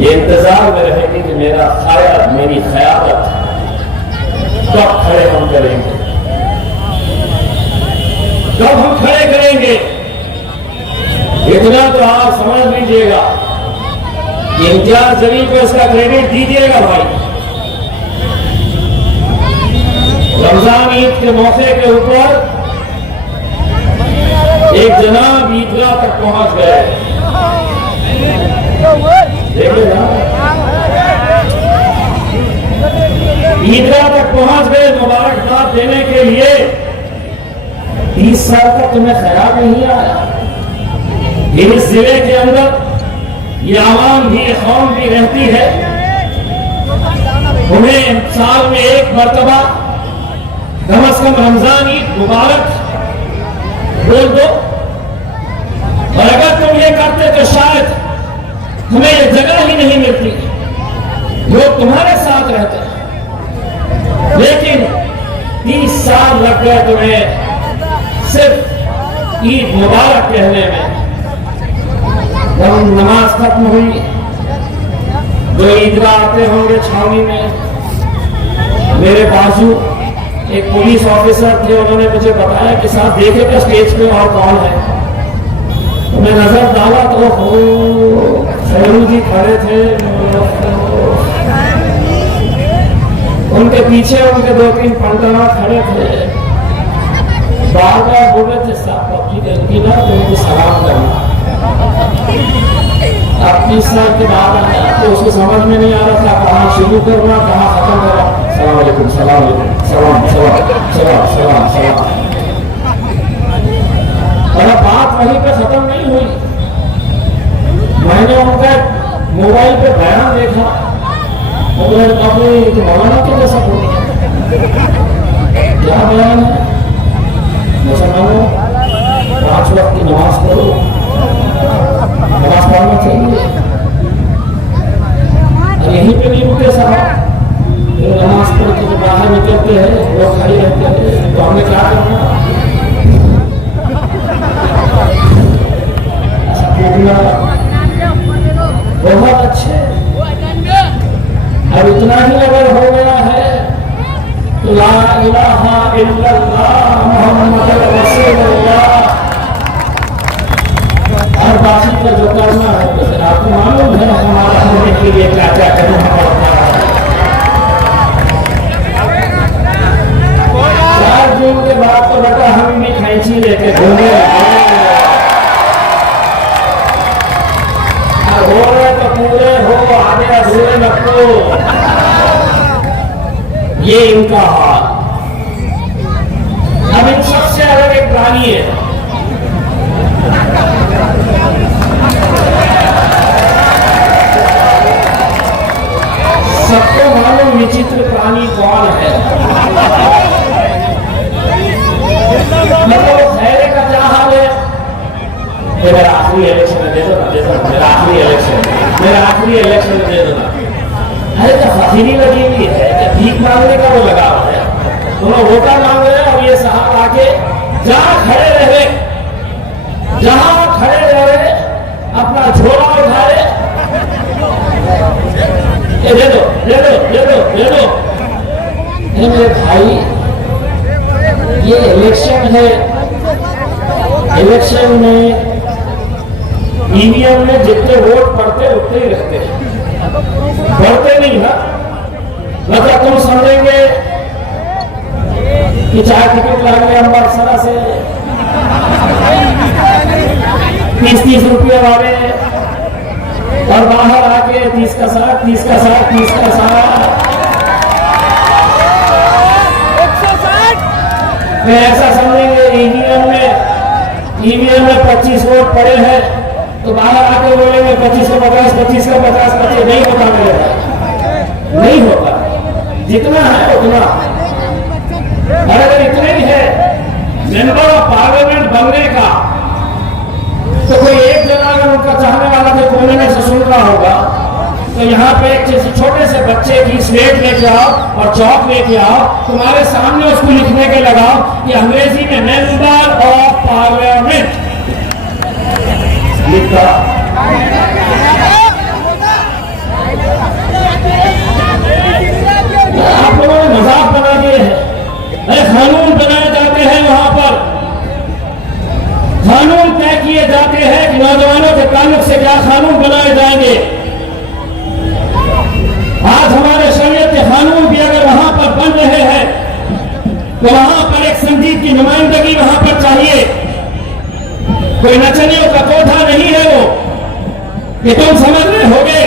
ये इंतजार में रहेगी कि मेरा ख्याल, मेरी ख्यालत कब खड़े हम करेंगे, कब हम खड़े करेंगे। इतना तो आप समझ लीजिएगा, इम्तियाज जलील को इसका क्रेडिट दीजिएगा भाई। रमजान ईद के मौके के ऊपर एक जनाब ईदगाह तक पहुंच गए। देखिए ना, ईदगाह तक पहुंच गए मुबारकबाद देने के लिए। 30 साल तक तुम्हें ख्याल नहीं आया कि इस जिले के अंदर ये आवाम भी, ये कौम भी रहती है, उन्हें साल में एक मरतबा कम अज कम रमजान ईद मुबारक बोल दो। और अगर तुम ये करते तो शायद हमें ये जगह ही नहीं मिलती, लोग तुम्हारे साथ रहते। लेकिन 30 साल लग गए तुम्हें सिर्फ ईद मुबारक कहने में। जब नमाज खत्म हुई, जो ईदगाह आते होंगे छावनी में, मेरे बाजू एक पुलिस ऑफिसर थे, उन्होंने मुझे बताया कि साहब देखे थे स्टेज पे और कौन है। तो मैं नजर डाला तो शहरू जी खड़े थे, उनके पीछे उनके 2-3 पंटना खड़े थे। बार बार बोल रहे थे साहब अपनी गलती ना तो उनको सलाम करना। अब 30 साल के बाद आया तो उसको समझ में नहीं आ रहा था कहाँ शुरू करना, कहाँ खत्म करना। सलाम अलैकुम, सलाम अलैकुम, सलाम सलाम सलाम सलाम सलाम। और बात वहीं पे खत्म नहीं हुई। मैंने उनका मोबाइल पे बयान मौलाना के जैसा बोल रहे हैं। क्या बयान है? मुसलमानों 5 वक्त की नमाज पढ़ो, नमाज पढ़ना चाहिए। और यहीं पे भी रुके साहब, तो नमाज पढ़ के जो बाहर निकलते हैं वो खड़े रहते हैं, तो हमें क्या करना? ऐसा पूछना बहुत अच्छे। अब इतना ही अगर हो गया है तो ला इलाहा इल्लल्लाह मुहम्मद रसूलुल्लाह, और बाकी का जो करना है तो फिर आपको मालूम है हमारा होने के लिए क्या क्या करना पड़ता है। 4 जून के बाद तो बेटा हम भी खैंची लेके घूमे हो रहे तो पूरे हो, आधे अधूरे रखो, ये इनका हाल। अब इन सबसे अलग एक प्राणी है, सबको मालूम विचित्र प्राणी कौन है? मतलब खैरे का क्या हाल है? मेरा आखिरी इलेक्शन दे दो ना, दे दो, मेरा आखिरी इलेक्शन दे दो ना। अरे तो फकीरी लगी हुई है कि भीख मांगने का वो लगा हुआ है, दोनों वोटा मांग रहे हैं और ये साहब आके जहां खड़े रहे अपना झोला उठाए, दे दो दे दो दे दो दे दो। मेरे भाई ये इलेक्शन है, इलेक्शन में ईवीएम में जितने वोट पड़ते उतने ही रहते हैं, बढ़ते नहीं ना। मतलब तुम समझेंगे कि 4 टिकट लागे अम्बरसरा से 30-30 रुपये वाले, और बाहर आके 30 का 60, 30 का 60, 30 का 60। ऐसा समझेंगे ईवीएम में 25 वोट पड़े हैं तो बाहर आके बोलेंगे 25 का 50, 25 का 50, 25 नहीं होता मेरे भाई, नहीं होता। जितना है उतना, और अगर इतने ही है मेंबर ऑफ पार्लियामेंट बनने का, तो कोई एक जना अगर उनका चाहने वाला जो कोने में से सुन रहा होगा तो यहाँ पे एक छोटे से बच्चे की स्लेट लेके आओ और चौक लेके आओ, तुम्हारे सामने उसको लिखने के लगाओ कि अंग्रेजी में मेंबर ऑफ पार्लियामेंट लिखा। आप लोगों ने मजाक बना दिए हैं। अरे कानून बनाए जाते हैं, वहां पर कानून तय किए जाते हैं कि नौजवानों के ताल्लुक से क्या कानून बनाए जाएंगे। आज हमारे शरीयत के कानून भी अगर वहां पर बन रहे हैं तो वहां पर एक संजीद की नुमाइंदगी वहां पर चाहिए। कोई नचनियों का कोठा नहीं है वो कि तुम समझ रहे होगे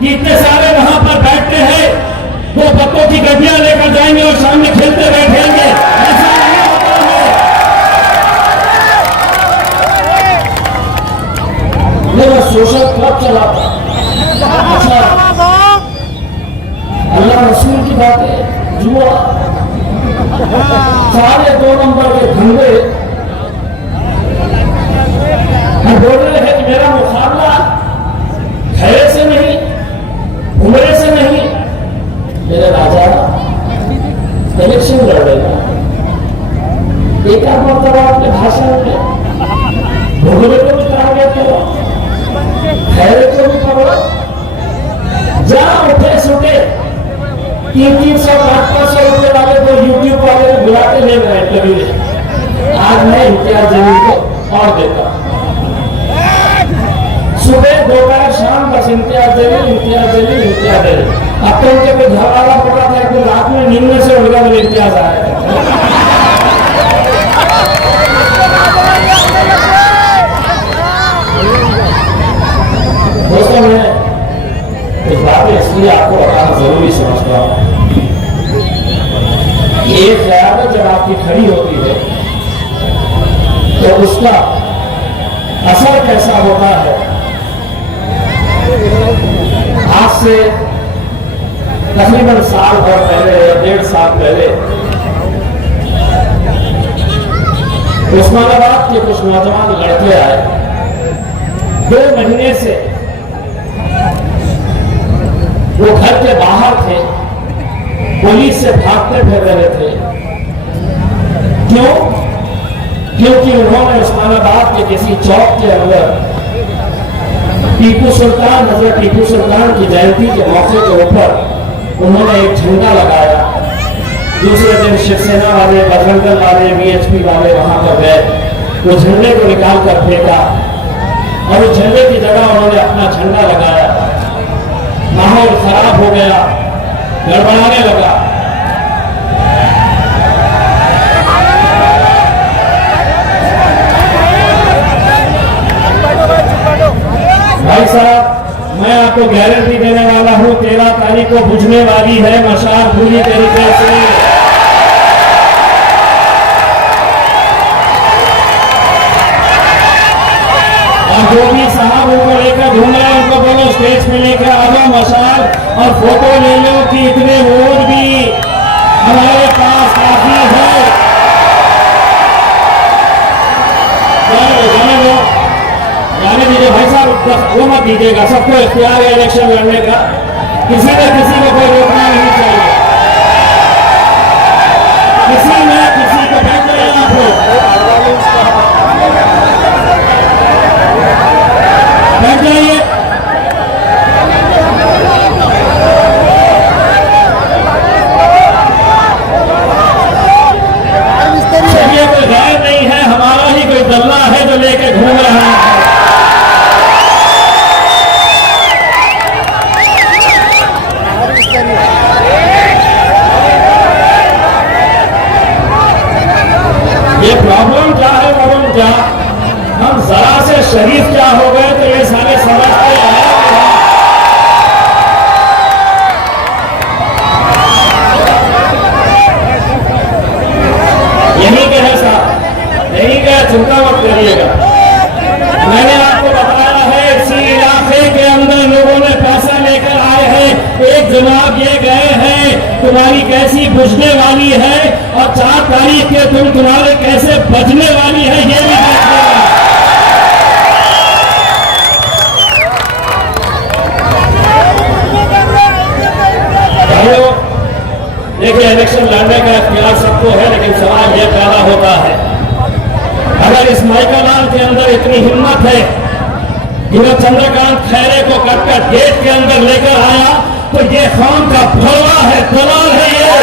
कि इतने सारे वहां पर बैठते हैं, 2 पत्तों की गड्डियां लेकर जाएंगे और सामने खेलते बैठेंगे। ऐसा नहीं होता है। मेरा सोशल क्लब चलाता, अच्छा अल्लाह रसूल की बातें, जुआ, 2.5 नंबर के धंधे, बोल रहे हैं कि मेरा मुकाबला खैरे से नहीं, उमरे से नहीं, मेरे राजा इलेक्शन लड़ रहे। एक आध मरतबा अपने भाषण में भोगले को भी टारगेट करो, खैरे को भी करो, जहां उठे सुटे 300-500 रुपए वाले को यूट्यूब वाले को बुलाते ले रहे हैं कभी। आज मैं इम्तियाज जलील को और देता हूं, सुबह दोपहर शाम बस इम्तियाज जलील इम्तियाज जलील इम्तियाज जलील। अब तो उनके कोई घरवाला पड़ा था कि रात में नींद में से उठ गया, मेरे इम्तियाज आया। दोस्तों मैं इस बात इसलिए आपको बताना जरूरी समझता हूं। ये ख्याल जब आपकी खड़ी होती है तो उसका असर कैसा होता है। आज से तकरीबन साल भर पहले या 1.5 साल पहले उस्मानाबाद के कुछ नौजवान लड़के आए। 2 महीने से वो घर के बाहर थे, पुलिस से भागते फिर रहे थे। क्यों? क्योंकि उन्होंने उस्मानाबाद के किसी चौक के अंदर टीपू सुल्तान, हजरत टीपू सुल्तान की जयंती के मौके के ऊपर उन्होंने एक झंडा लगाया। दूसरे दिन शिवसेना वाले, बजरंग दल वाले, वीएचपी वाले वहां पर गए, वो झंडे को निकाल कर फेंका और उस झंडे की जगह उन्होंने अपना झंडा लगाया। माहौल खराब हो गया, गड़बड़ाने लगा। भाई साहब, मैं आपको गारंटी देने वाला हूं, 13 तारीख को बुझने वाली है मशाल पूरी तरीके से। और जो भी साहब उनको लेकर घूम रहे हैं उनको बोलो स्टेज पे लेकर आ जाओ मशाल और फोटो ले लो कि इतने वोट भी हमारे पास काफी है। जाने दीजिए भाई साहब, वो मत दीजिएगा, सबको इख्तियार है इलेक्शन लड़ने का, किसी ने किसी को कोई रोकना नहीं चाहिए। किसी ने किसी को बैठ जाइए, आप लोग बैठ जाइए। ये कोई गैर नहीं है, हमारा ही कोई दल्ला है जो लेके घूम रहा है। ये प्रॉब्लम क्या है? प्रॉब्लम क्या, हम जरा से शरीफ क्या हो गए तो ये सारे समझते हैं। यही के है साहब, यही के, चिंता मत करिएगा। मैंने आपको बताया है, इसी इलाके के अंदर लोगों ने पैसा लेकर आए हैं। एक जनाब ये गए हैं तुम्हारी कैसी बुझने वाली है और 4 तारीख के तुम्हारे कैसे बचने वाली है, ये भी देखिएगा। भाइयों देखिए, इलेक्शन लड़ने का इख्तियार सबको है, लेकिन सवाल यह पैदा होता है, अगर इस माइकालाल के अंदर इतनी हिम्मत है कि वह चंद्रकांत खैरे को कटकर गेट के अंदर लेकर आया, तो ये कौन का भलवा है, दलाल है ये।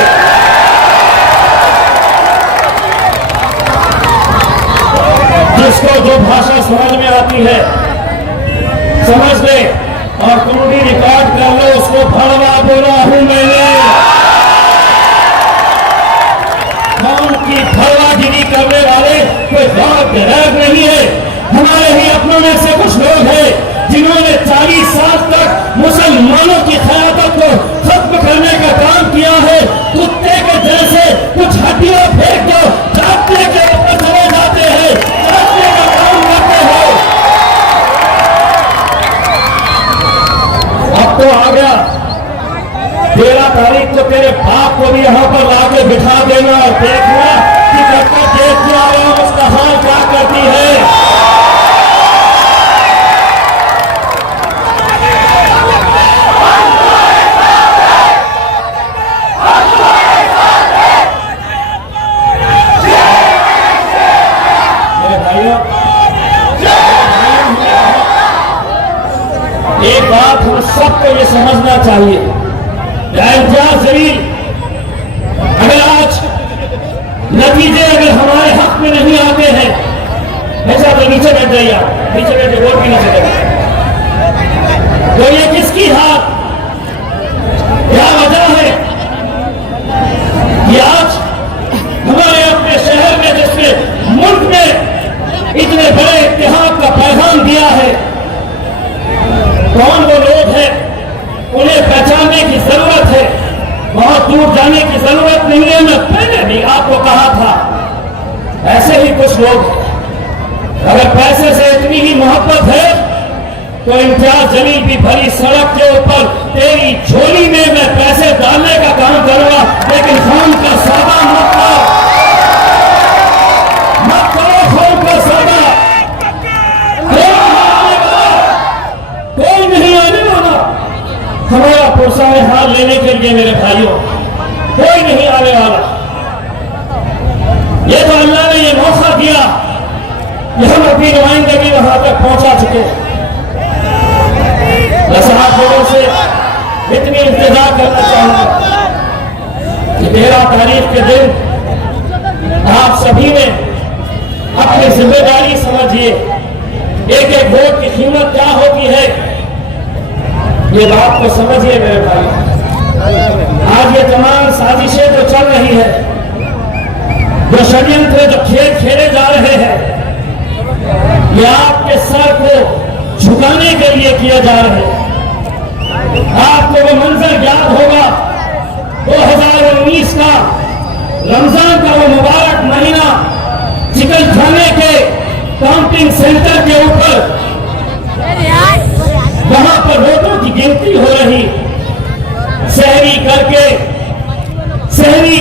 जिसको जो भाषा समझ में आती है समझ ले और कुंडली रिकॉर्ड कर लो, उसको भलवा बोला हूं मैंने। कौन की भलवागिरी करने वाले कोई गैर नहीं है। हमारे ही अपनों में से कुछ लोग हैं जिन्होंने 40 साल तक मुसलमानों की क़यादत को खत्म करने का काम किया है। कुत्ते के जैसे कुछ हड्डियां फेंक दो, चाटने के ऊपर चले जाते हैं, चाटने का काम करते हैं। अब तो आ गया 13 तारीख को तेरे बाप को भी यहां पर लाके बिठा देना और देखना कि जब तक देख के आया उसका हाल क्या करती है। एक बात हम सबको ये समझना चाहिए, जलील, अगर आज नतीजे अगर हमारे हक में नहीं आते हैं, ऐसा तो नीचे बैठ जाइए, नीचे बैठे वोट भी नहीं चलेगा, तो ये किसकी हाथ, क्या वजह है कि आज हमारे अपने शहर में, जिसने मुल्क में इतने बड़े इत्तेहाद का पैगाम दिया है, कौन वो लोग हैं, उन्हें पहचानने की जरूरत है, बहुत दूर जाने की जरूरत नहीं है। मैं पहले भी आपको कहा था, ऐसे ही कुछ लोग, अगर पैसे से इतनी ही मोहब्बत है तो इम्तियाज जलील भी भरी सड़क के ऊपर तेरी झोली में मैं पैसे डालने का काम करूंगा, लेकिन खून का सौदा मत करो, मत करो खून का सौदा। कोई नहीं आने वाला हमारा पुरसाए हाल लेने के लिए मेरे भाइयों, कोई नहीं आने वाला। ये तो अल्लाह ने ये मौका दिया कि हम अपनी नुमाइंदगी वहां तक पहुंचा चुके। बस आप लोगों से इतनी इंतजार करना चाहूंगा कि 13 तारीख के दिन आप सभी ने अपनी जिम्मेदारी समझिए, एक एक वोट की कीमत क्या होती है ये बात को समझिए मेरे भाई। आज ये तमाम साजिशें जो चल रही है, जो षड्यंत्र जो खेल खेले जा रहे हैं, ये आपके सर को झुकाने के लिए किए जा रहे हैं। आपको वो मंजर याद होगा 2019 का रमजान का वो मुबारक महीना, चिकन खाने के काउंटिंग सेंटर के ऊपर वहां पर वोटों की गिनती हो रही, सहरी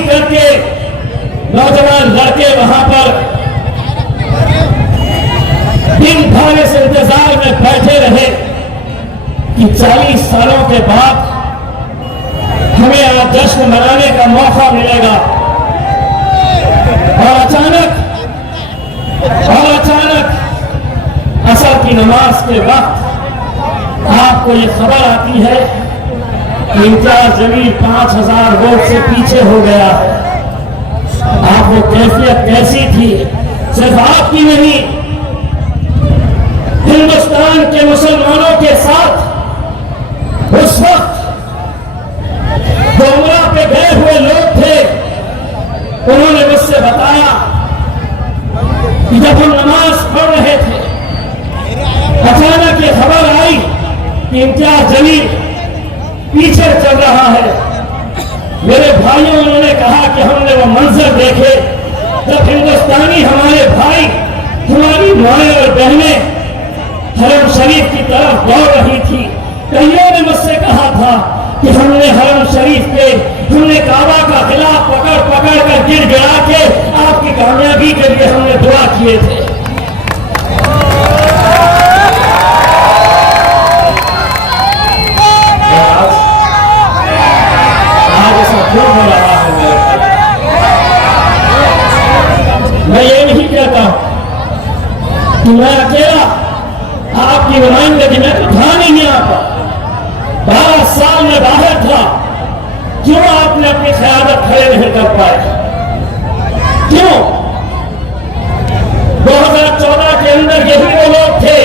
करके नौजवान लड़के वहां पर दिन भर इस इंतजार में बैठे रहे कि 40 सालों के बाद हमें आज जश्न मनाने का मौका मिलेगा। और अचानक असर की नमाज के वक्त आपको ये खबर आती है कि इम्तियाज जलील 5000 वोट से पीछे हो गया है। आप वो कैफियत कैसी थी, सिर्फ आपकी नहीं, हिंदुस्तान के मुसलमानों के साथ उस वक्त जो उमरा पे गए हुए लोग थे, उन्होंने मुझसे बताया कि जब हम नमाज पढ़ रहे थे, अचानक ये खबर आई कि इम्तियाज जलील पीछे चल रहा है। मेरे भाइयों, उन्होंने कहा कि हमने वो मंजर देखे जब हिंदुस्तानी हमारे भाई, हमारी माएँ और बहनें हरम शरीफ की तरफ दौड़ रही थी। कईयों ने मुझसे कहा था कि हमने हरम शरीफ पे, हमने काबा का खिलाफ पकड़ पकड़ कर गिड़ा के आपकी कामयाबी के लिए हमने दुआ किए थे। आज ऐसा क्यों हो रहा है मेरे भाई? मैं ये नहीं कहता हूं कि मैं अकेला आपकी नुमाइंदगी में तो था नहीं यहाँ पर। 12 साल में बाहर था, क्यों आपने अपनी क़यादत खड़े नहीं कर पाए? क्यों? 2014 के अंदर यही वो लोग थे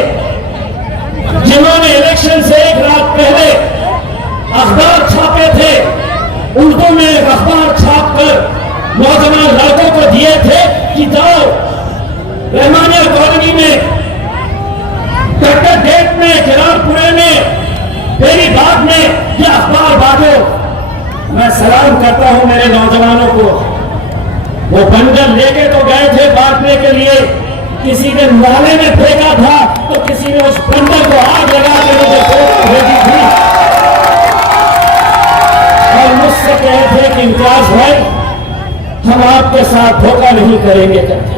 जिन्होंने इलेक्शन से एक रात पहले अखबार छापे थे, उर्दू में एक अखबार छाप कर नौजवान लड़कों को दिए थे कि जाओ रहमानिया कॉलोनी में, कट्टर गेट में, किरानपुरे में, मेरी बात में ये अखबार बांटो। मैं सलाम करता हूं मेरे नौजवानों को। वो बंडल लेके तो गए थे बांटने के लिए, किसी ने नाले में फेंका था तो किसी ने उस बंडल को आग लगा के मुझे फोटो भेजी थी और मुझसे कहे थे कि इम्तियाज भाई, हम आपके साथ धोखा नहीं करेंगे करके।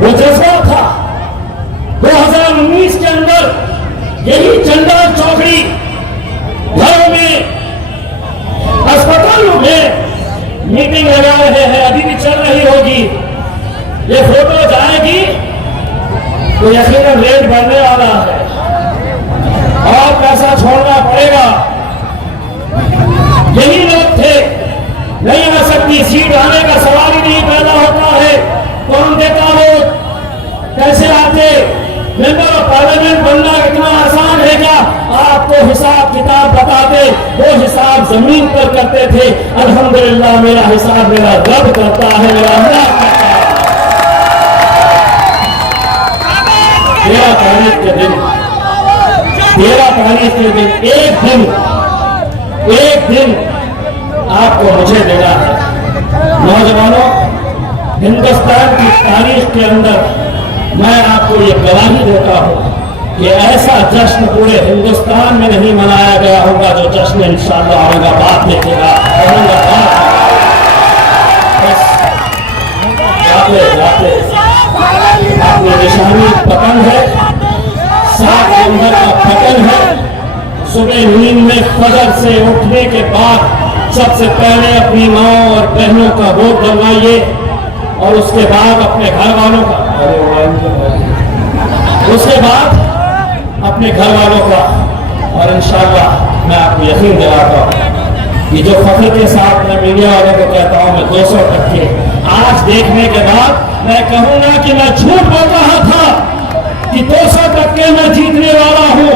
वो जज्बा था 2019 के अंदर। यही चंदन चौकड़ी, घरों में, अस्पतालों में मीटिंग लगा रहे हैं, अभी भी चल रही होगी। ये फोटो जाएगी तो यकीनन रेट बढ़ने वाला है और पैसा छोड़ना पड़ेगा। यही लोग थे, नहीं आ सकती, सीट आने का सवाल ही नहीं पैदा होता है। कौन देता वोट, कैसे आते? मेंबर ऑफ पार्लियामेंट बनना इतना आसान है क्या? आपको हिसाब किताब बताते, वो हिसाब जमीन पर करते थे। अल्हम्दुलिल्लाह मेरा हिसाब मेरा रब करता है, मेरा अल्लाह करता है। 13 तारीख के दिन, 13 तारीख के दिन, एक दिन आपको मुझे देना है। नौजवानों, हिंदुस्तान की तारीख के अंदर मैं आपको ये गवाही देता हूं कि ऐसा जश्न पूरे हिंदुस्तान में नहीं मनाया गया होगा जो जश्न इंशाअल्लाह औरंगाबाद देखेगा। औरंगाबाद बस जाते जाते अपनी निशानी पतन है, 7 नंबर का पतन है। सुबह नींद में फजर से उठने के बाद सबसे पहले अपनी माँ और बहनों का वोट डलवाइए और उसके बाद अपने घर वालों का, उसके बाद अपने घर वालों का। और इंशाअल्लाह मैं आपको यकीन दिलाता हूँ कि जो फख्र के साथ मैं मीडिया वालों को कहता हूँ मैं 200% आज देखने के बाद मैं कहूंगा कि मैं झूठ बोल रहा था कि 200% मैं जीतने वाला हूँ।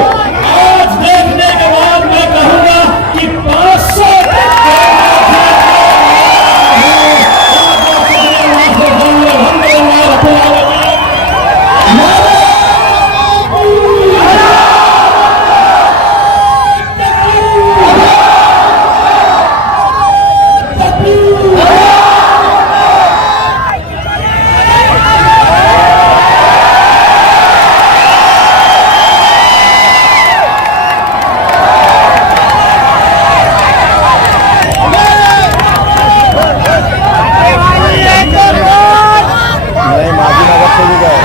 आज देखने के बाद मैं कहूंगा कि 500% नहीं माजी नगर से भी गए।